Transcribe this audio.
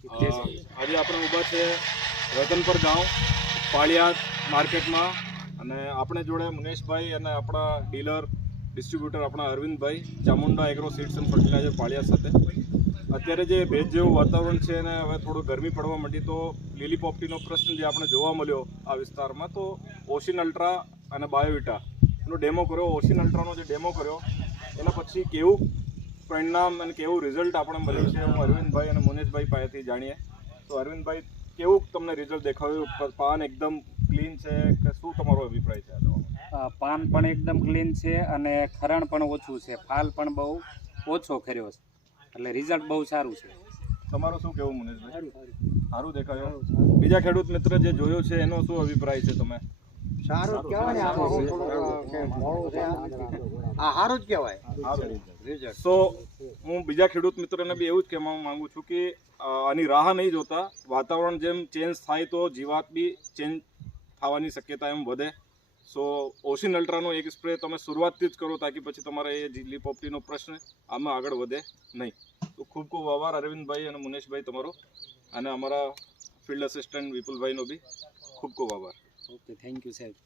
આજે આપણે ઊભા છે રતનપર ગામ પાળિયાદ માર્કેટમાં અને આપણે જોડે મુનેશભાઈ અને આપણા ડીલર ડિસ્ટ્રીબ્યુટર આપણા Arvindbhai Chamunda agro seeds and fertiliser Paliyad સાથે અત્યારે જે ભેજ જેવું વાતાવરણ છે અને હવે થોડું ગરમી પડવા માંડી તો લીલી પોપટીનો પ્રશ્ન જે આપણે જોવા મળ્યો આ વિસ્તારમાં તો ઓશિન અલ્ટ્રા અને બાયોવિટા એનો ડેમો કર્યો. ઓશિન અલ્ટ્રાનો જે ડેમો કર્યો એના પછી કેવું પરિણામ અને કેવું રિઝલ્ટ આપણે મળ્યું છે હું અરવિંદભાઈ અને મુનેશભાઈ પાસેથી જાણીએ. તો અરવિંદભાઈ કેવું તમને રિઝલ્ટ દેખાયું? પાન એકદમ ક્લીન છે કે શું તમારો અભિપ્રાય છે? પાન પણ એકદમ ક્લીન છે અને ખરણ પણ ઓછું છે, ફાલ પણ બહુ ઓછો કર્યો છે, એટલે રિઝલ્ટ બહુ સારું છે. તમારું શું કહેવું મુનેશભાઈ? સારું દેખાયું. બીજા ખેડૂત મિત્ર જે જોયો છે એનો શું અભિપ્રાય છે? તમે સારું જ કહેવાય ને, આમાં હું થોડુંક આ સારું જ કહેવાય. સો હું બીજા ખેડૂત મિત્રોને બી એવું જ કહેવા માંગુ છું કે આની રાહ નહીં જોતા. વાતાવરણ જેમ ચેન્જ થાય તો જીવાત બી ચેન્જ થવાની શક્યતા એમ વધે. સો ઓશિન અલ્ટ્રાનો એક સ્પ્રે તમે શરૂઆતથી જ કરો તાકી પછી તમારે એ લીલી પોપટીનો પ્રશ્ન આમાં આગળ વધે નહીં. તો ખૂબ ખૂબ આભાર અરવિંદભાઈ અને મુનેશભાઈ તમારો, અને અમારા ફિલ્ડ અસિસ્ટન્ટ વિપુલભાઈનો બી ખૂબ ખૂબ આભાર. ઓકે, થેન્ક યુ સાહેબ.